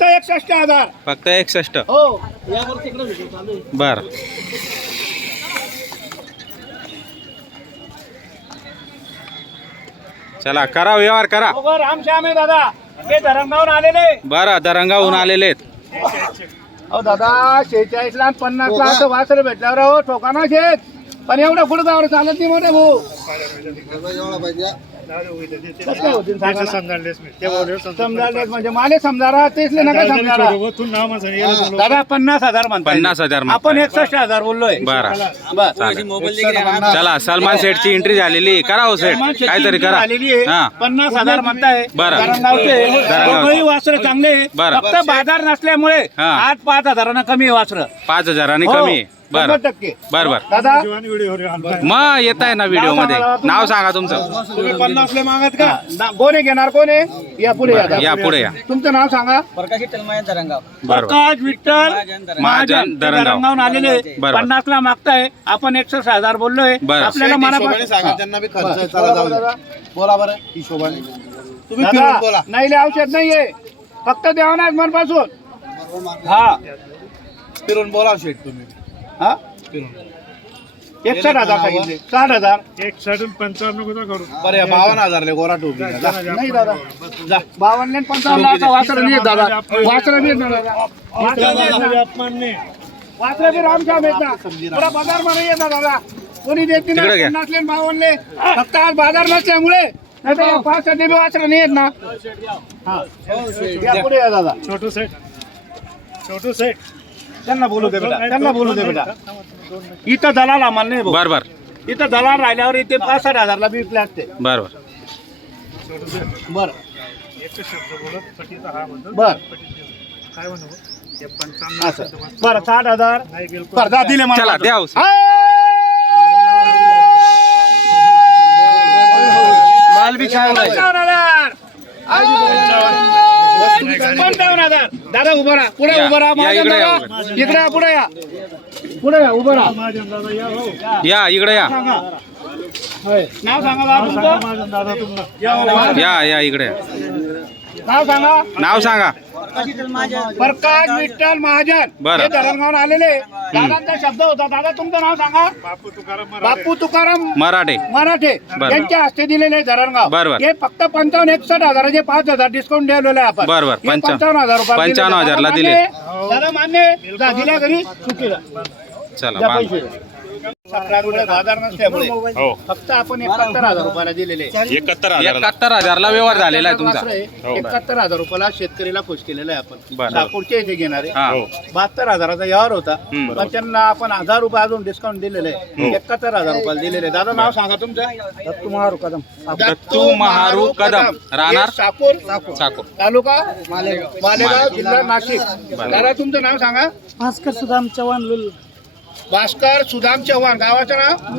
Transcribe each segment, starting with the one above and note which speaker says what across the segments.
Speaker 1: 61,000.
Speaker 2: फक्त 61.
Speaker 1: हो
Speaker 2: बर. चला करा व्यवहार करा.
Speaker 1: रामश्याम आहे दादा, ते धरणगावून आलेले.
Speaker 2: बरं दरंगाहून आलेले आहेत.
Speaker 1: अहो दादा 46 ला 50 ला असं वासर भेटल्यावर हो ठोकाना शेत, पण एवढं कुठं गावर चालत नाही मोठे भाऊ. कसं काय होतील सांगा ना? समजायला म्हणजे माले समजारा तेचले नका समजारा. दादा 50,000 म्हणता
Speaker 2: 50,000
Speaker 1: आपण 61,000 बोललोय.
Speaker 2: बरं
Speaker 1: बस
Speaker 2: चला सलमान सेठची एंट्री झालेली. करा हो सेठ काहीतरी करा. हा
Speaker 1: 50,000 म्हणताय.
Speaker 2: बरं.
Speaker 1: धरणगावचे वासर चांगले,
Speaker 2: बरं.
Speaker 1: फक्त बाजार नसल्यामुळे
Speaker 2: हा.
Speaker 1: 8-5,000 कमी वासर.
Speaker 2: 5,000 कमी. बरं
Speaker 1: 100%.
Speaker 2: बरं बरं
Speaker 1: दादा
Speaker 2: मग येत आहे ना व्हिडिओ मध्ये. नाव सांगा तुमचं.
Speaker 1: तुम्ही 50 ले मागत का? कोण घेणार कोण आहे? या पुढे या दादा.
Speaker 2: या पुढे या.
Speaker 1: तुमचं नाव सांगा.
Speaker 3: प्रकाश विठ्ठल महाजन धरणगाव.
Speaker 2: बरोबर.
Speaker 1: प्रकाश विठ्ठल
Speaker 2: महाजन
Speaker 1: महाजन
Speaker 2: धरणगाव.
Speaker 1: धरणगावून आलेले.
Speaker 2: बरोबर.
Speaker 1: 50 ला मागताय, आपण 61,000 बोललोय.
Speaker 2: बरं.
Speaker 1: आपल्याला मनापासून
Speaker 3: सांगा त्यांना बी खर्च आहे. चला जाऊ द्या. बोला बरं हिशोबाने. तुम्ही
Speaker 1: दादा,
Speaker 3: फिरून बोला.
Speaker 1: नाही लय औषध नाहीये, फक्त द्यावं मनपासून. हा
Speaker 3: फिरून बोला शेठ तुम्ही.
Speaker 1: हा 61,000 सांगितले. 60,000
Speaker 3: बरं या 52,000 ले गोरा टोपी घ्या. जा.
Speaker 1: नाही दादा, 52 आणि 55 वासर नाही दादा. वासर नाही दादा. वासर बी रामश्याम आहेत ना. पुरा बाजार मध्ये येत ना दादा. कोणी देत
Speaker 2: तिकडे
Speaker 1: नाही.
Speaker 2: घ्या.
Speaker 1: 50 आणि 52 फक्त आज बाजार नसल्यामुळे, नाही तर 5 साठी बी वासर नाही येत ना. हा या पुढे या दादा. छोटू सेठ त्यांना बोलू दे बेटा, त्यांना बोलू दे बेटा. इथं दलाल आम्हाला नाही भाऊ.
Speaker 2: बर बर
Speaker 1: इथं दलाल राहिल्यावर इथे 65,000 ला बी विकले असते.
Speaker 2: बर
Speaker 1: बर बर असं. बरं 60,000 स्पर्धा दिले मला.
Speaker 2: चला द्या हो.
Speaker 1: माल बी छान आहे. 55,000 दादा उभा राहा, पुढे
Speaker 2: या,
Speaker 1: उभा राहा.
Speaker 2: या,
Speaker 1: महाजन
Speaker 2: इकडे या,
Speaker 1: दादा, इकडे या, पुढे या, पुढे या, उभं राहा.
Speaker 2: या इकडे या.
Speaker 1: सांगा नाव सांगा बाबा तुमचं.
Speaker 2: या इकडे या.
Speaker 1: नाव सांगा.
Speaker 2: नाव सांगा.
Speaker 1: प्रकाश विठ्ठल महाजन.
Speaker 2: बरं.
Speaker 1: हे धरणगावून आलेले. दादांचा शब्द होता. दादा तुमचं नाव सांगा. बापू तुकाराम
Speaker 2: मराठे.
Speaker 1: मराठे
Speaker 2: बरं.
Speaker 1: यांच्या हस्ते दिलेले धरणगाव.
Speaker 2: बरं, बरं.
Speaker 1: हे फक्त 55,000 5,000 डिस्काउंट ठेवलेलं आहे आपण.
Speaker 2: बरं, बरं.
Speaker 1: 55,000 रुपये
Speaker 2: 55,000 ला दिले.
Speaker 1: दादा मान्य. जा, दिल्या घरी सुखीला.
Speaker 2: चला
Speaker 1: द्या
Speaker 2: बांध.
Speaker 1: पैसे. 17 बाजार नसल्यामुळे फक्त आपण 71,000 रुपयाला दिलेले.
Speaker 2: 71,000 ला व्यवहार झालेला आहे तुमचा.
Speaker 1: 71,000 रुपयाला शेतकरीला खुश केलेला आहे आपण.
Speaker 2: बरं.
Speaker 1: नागपूरच्या इथे घेणारे
Speaker 2: हा.
Speaker 1: 72,000चा व्यवहार होता,
Speaker 2: हम्म.
Speaker 1: पण त्यांना आपण 1,000 रुपये अजून डिस्काउंट दिलेले आहे. 71,000 रुपयाला दिलेले. दादा नाव सांगा तुमचं. दत्तू महारू कदम.
Speaker 2: दत्तू महारू कदम. राहणार
Speaker 1: साकूर
Speaker 2: चाकूर.
Speaker 1: तालुका मालेगाव जिल्हा नाशिक. दादा तुमचं नाव सांगा.
Speaker 3: भास्कर सुदाम चव्हाण लुल.
Speaker 1: भास्कर सुदाम चव्हाण. गावाचं नाव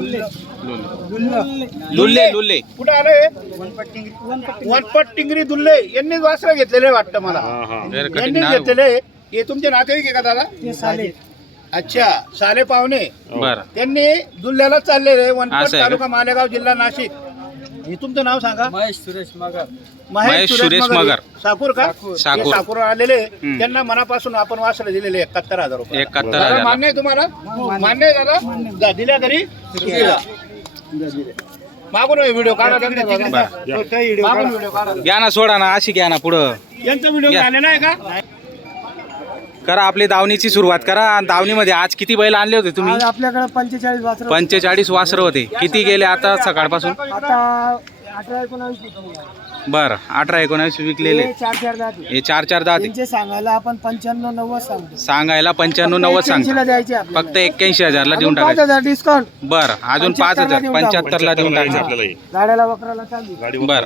Speaker 2: लुल्ले लुल्ले.
Speaker 1: कुठं आलंय? वनपट टिंगरी दुल्ले. यांनीच वासरं घेतलेले वाटतं मला. यांनीच घेतलेले. हे तुमचे नातेवाईक आहे का दादा?
Speaker 3: साले.
Speaker 1: अच्छा साले पाहुणे.
Speaker 2: बर
Speaker 1: त्यांनी दुल्ल्याला चाललेले. वनपट
Speaker 2: असं आहे का?
Speaker 1: तालुका मालेगाव जिल्हा नाशिक. हे तुमचं नाव सांगा.
Speaker 3: महेश सुरेश मगर.
Speaker 1: महेश सुरेश मगर. साकूर का?
Speaker 2: साकूर.
Speaker 1: हे साकूर आलेले.
Speaker 2: हम्म.
Speaker 1: त्यांना मनापासून आपण वासरं दिलेले 71,000 रुपये.
Speaker 2: 71,000.
Speaker 1: मान्य आहे तुम्हाला? मान्य आहे दादा? जा, दिल्या घरी सुखीला. मागून व्हिडिओ काढा. त्यांचा मागून व्हिडिओ काढा.
Speaker 2: घ्या ना सोडा ना अशी घ्या ना पुढं.
Speaker 1: यांचा व्हिडिओ
Speaker 2: या.
Speaker 1: झालेला आहे का?
Speaker 2: करा आपली दावणीची सुरुवात करा. आणि दावणीमध्ये आज किती बैल आणले होते तुम्ही?
Speaker 3: आज आपल्याकडे 45 वासर.
Speaker 2: 45 वासरं होते. किती गेले आता सकाळपासून?
Speaker 3: आता 18-19
Speaker 2: बर 18-19 विकलेले.
Speaker 3: 4-4 जाती.
Speaker 2: हे 4-4 दात आहे.
Speaker 3: त्यांचे सांगायला आपण 95-90 सांगतो.
Speaker 2: सांगायला 95-90 सांग.
Speaker 3: 81 ला द्यायचे आपल्याला.
Speaker 2: फक्त 81,000 ला देऊन
Speaker 3: अजून
Speaker 2: टाकायचं.
Speaker 3: 5,000 डिस्काउंट.
Speaker 2: बर अजून 5,000 75 ला देऊन टाकायचं.
Speaker 3: गाड्याला वकराला चालू.
Speaker 2: बर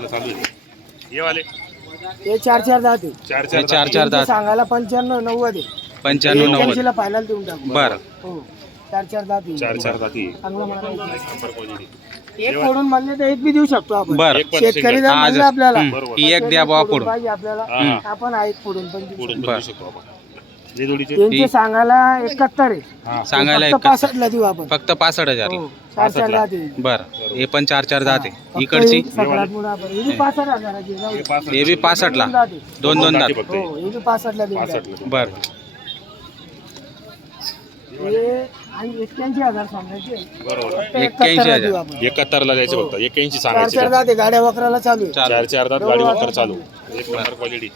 Speaker 3: हे 4-4 जाते.
Speaker 2: हे 4-4 दात.
Speaker 3: सांगायला 95-90
Speaker 2: 95-90.
Speaker 3: ला फायनल देऊन टाकू.
Speaker 2: बर
Speaker 3: हो 4-4 जाती. चांगलं म्हणायचं. एक फोडून म्हणले तर एक बी देऊ शकतो आपण.
Speaker 2: बर
Speaker 3: शेतकरी जर
Speaker 2: आज
Speaker 3: म्हणलं आपल्याला
Speaker 2: ही एक द्या बुवा फोडून.
Speaker 3: पाहिजे आपल्याला, आपण एक फोडून पण देऊ शकतो.
Speaker 2: बर
Speaker 1: जे जोडीचे
Speaker 3: त्यांचे सांगायला 71 आहे.
Speaker 2: सांगायला
Speaker 3: फक्त 65 ला देऊ आपण.
Speaker 2: फक्त 65,000.
Speaker 3: हो, 4-4 जाती.
Speaker 2: बर हे पण 4-4 जाते.
Speaker 3: फक्त
Speaker 2: इकडची
Speaker 3: एक सगळ्यात मोठा आपण. हे बी 65,000 जाऊ दे.
Speaker 2: हे बी 65 ला, दोन दोन दात.
Speaker 1: फक्त
Speaker 3: हो, हे बी 65 ला देऊ.
Speaker 1: 65
Speaker 2: बर
Speaker 3: हे आणि 81,000 सांगायचे.
Speaker 1: बरोबर.
Speaker 3: फक्त 71 ला देऊ आपण.
Speaker 1: 71 ला द्यायचे फक्त 81 सांगायचे.
Speaker 3: 4-4 जाते गाड्या वखराला चालू आहे.
Speaker 2: चालेल.
Speaker 1: 4 दात गाडी वखर चालू. एक नंबर क्वालिटी.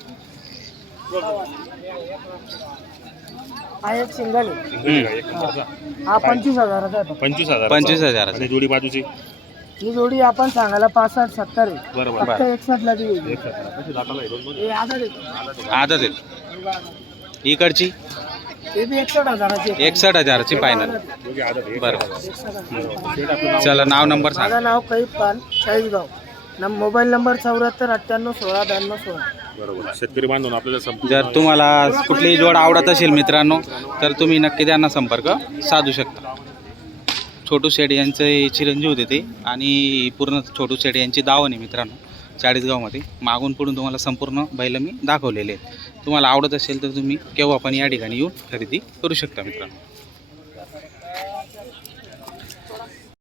Speaker 3: हा एक सिंगल आहे.
Speaker 1: एक नंबरचा.
Speaker 3: हा 25,000 चा आहे.
Speaker 1: 25,000
Speaker 2: 25,000.
Speaker 1: आणि जोडी बाजूची
Speaker 3: ही जोडी आपण सांगायला 65-70 आहे.
Speaker 1: बरोबर.
Speaker 3: फक्त 61 ला देऊ.
Speaker 1: कशी दाताला आहे? दोन
Speaker 3: हे आता देतो.
Speaker 2: आदत आहेत. इकडची
Speaker 3: हे बी 61,000 ची.
Speaker 2: 61,000 फायनल.
Speaker 1: दोघे आदत आहे.
Speaker 2: बरं चला नाव नंबर सांगा.
Speaker 3: माझं नाव कैफ पाल, चाळीसगाव. Mobile number 74 98 16 92 16.
Speaker 1: बरोबर. शेतकरी बांधून आपल्याला
Speaker 2: जर तुम्हाला कुठलीही जोड आवडत असेल मित्रांनो तर तुम्ही नक्की त्यांना संपर्क साधू शकता. छोटू शेड यांचे चिरंजीव होते ते आणि पूर्ण छोटू शेड यांची दावण आहे मित्रांनो चाळीसगावमध्ये. मागून पुढून तुम्हाला संपूर्ण बैल मी दाखवलेले आहेत. तुम्हाला आवडत असेल तर तुम्ही केव्हा पण या ठिकाणी येऊन खरेदी करू शकता मित्रांनो.